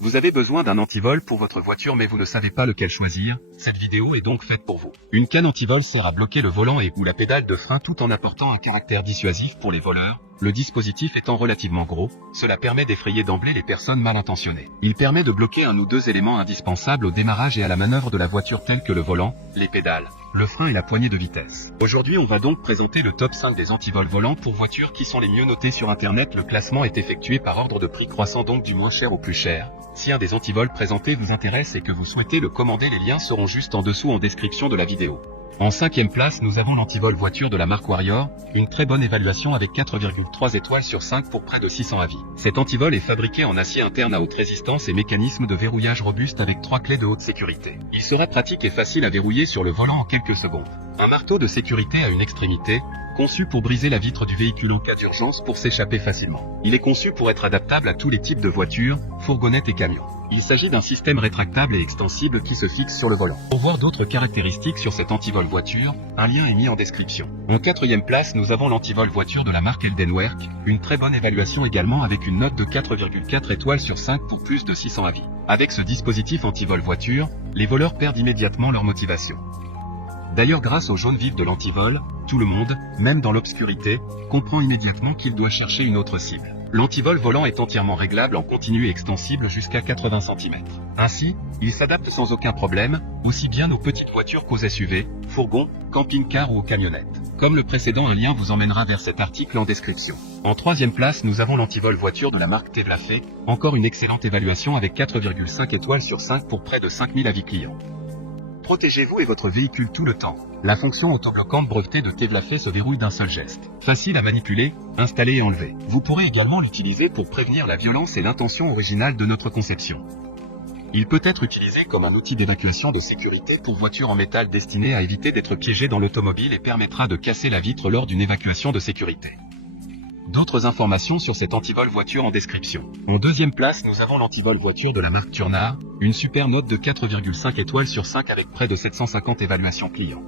Vous avez besoin d'un antivol pour votre voiture mais vous ne savez pas lequel choisir, cette vidéo est donc faite pour vous. Une canne antivol sert à bloquer le volant et ou la pédale de frein tout en apportant un caractère dissuasif pour les voleurs. Le dispositif étant relativement gros, cela permet d'effrayer d'emblée les personnes mal intentionnées. Il permet de bloquer un ou deux éléments indispensables au démarrage et à la manœuvre de la voiture tels que le volant, les pédales, le frein et la poignée de vitesse. Aujourd'hui on va donc présenter le top 5 des antivols volants pour voitures qui sont les mieux notées sur internet. Le classement est effectué par ordre de prix croissant donc du moins cher au plus cher. Si un des antivols présentés vous intéresse et que vous souhaitez le commander, les liens seront juste en dessous en description de la vidéo. En 5e place, nous avons l'antivol voiture de la marque Warrior, une très bonne évaluation avec 4,3 étoiles sur 5 pour près de 600 avis. Cet antivol est fabriqué en acier interne à haute résistance et mécanisme de verrouillage robuste avec 3 clés de haute sécurité. Il sera pratique et facile à verrouiller sur le volant en quelques secondes. Un marteau de sécurité à une extrémité, conçu pour briser la vitre du véhicule en cas d'urgence pour s'échapper facilement. Il est conçu pour être adaptable à tous les types de voitures, fourgonnettes et camions. Il s'agit d'un système rétractable et extensible qui se fixe sur le volant. Pour voir d'autres caractéristiques sur cet antivol voiture, un lien est mis en description. En 4e place, nous avons l'antivol voiture de la marque Eldenwerk, une très bonne évaluation également avec une note de 4,4 étoiles sur 5 pour plus de 600 avis. Avec ce dispositif antivol voiture, les voleurs perdent immédiatement leur motivation. D'ailleurs, grâce au jaune vif de l'antivol, tout le monde, même dans l'obscurité, comprend immédiatement qu'il doit chercher une autre cible. L'antivol volant est entièrement réglable en continu et extensible jusqu'à 80 cm. Ainsi, il s'adapte sans aucun problème, aussi bien aux petites voitures qu'aux SUV, fourgons, camping-cars ou aux camionnettes. Comme le précédent, un lien vous emmènera vers cet article en description. En 3e place, nous avons l'antivol voiture de la marque Tevlafé, encore une excellente évaluation avec 4,5 étoiles sur 5 pour près de 5000 avis clients. Protégez-vous et votre véhicule tout le temps. La fonction autobloquante brevetée de Tevlafé se verrouille d'un seul geste. Facile à manipuler, installer et enlever. Vous pourrez également l'utiliser pour prévenir la violence et l'intention originale de notre conception. Il peut être utilisé comme un outil d'évacuation de sécurité pour voitures en métal destiné à éviter d'être piégé dans l'automobile et permettra de casser la vitre lors d'une évacuation de sécurité. D'autres informations sur cet antivol voiture en description. En 2e place, nous avons l'antivol voiture de la marque Turnard, une super note de 4,5 étoiles sur 5 avec près de 750 évaluations clients.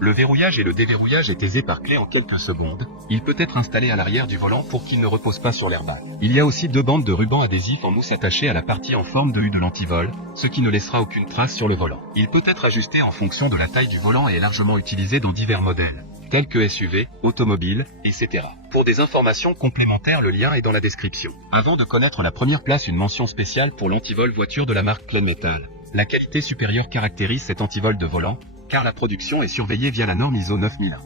Le verrouillage et le déverrouillage est aisé par clé en quelques secondes. Il peut être installé à l'arrière du volant pour qu'il ne repose pas sur l'airbag. Il y a aussi 2 bandes de ruban adhésif en mousse attachées à la partie en forme de U de l'antivol, ce qui ne laissera aucune trace sur le volant. Il peut être ajusté en fonction de la taille du volant et est largement utilisé dans divers modèles, tels que SUV, automobile, etc. Pour des informations complémentaires, le lien est dans la description. Avant de connaître la première place, une mention spéciale pour l'antivol voiture de la marque Clean Metal. La qualité supérieure caractérise cet antivol de volant, car la production est surveillée via la norme ISO 9001.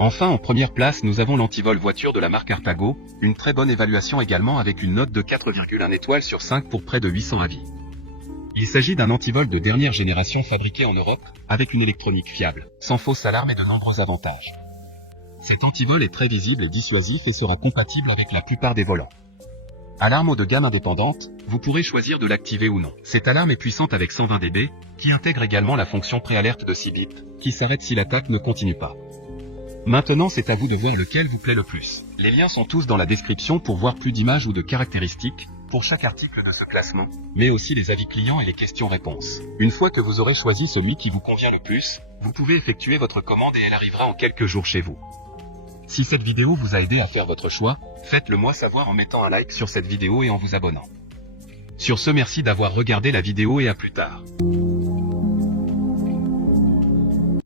Enfin, en première place, nous avons l'antivol voiture de la marque Artago, une très bonne évaluation également avec une note de 4,1 étoiles sur 5 pour près de 800 avis. Il s'agit d'un antivol de dernière génération fabriqué en Europe, avec une électronique fiable, sans fausse alarme et de nombreux avantages. Cet antivol est très visible et dissuasif et sera compatible avec la plupart des volants. Alarme haut de gamme indépendante, vous pourrez choisir de l'activer ou non. Cette alarme est puissante avec 120 dB, qui intègre également la fonction préalerte de 6 bits, qui s'arrête si l'attaque ne continue pas. Maintenant, c'est à vous de voir lequel vous plaît le plus. Les liens sont tous dans la description pour voir plus d'images ou de caractéristiques, pour chaque article de ce classement, mais aussi les avis clients et les questions-réponses. Une fois que vous aurez choisi celui qui vous convient le plus, vous pouvez effectuer votre commande et elle arrivera en quelques jours chez vous. Si cette vidéo vous a aidé à faire votre choix, faites-le moi savoir en mettant un like sur cette vidéo et en vous abonnant. Sur ce, merci d'avoir regardé la vidéo et à plus tard.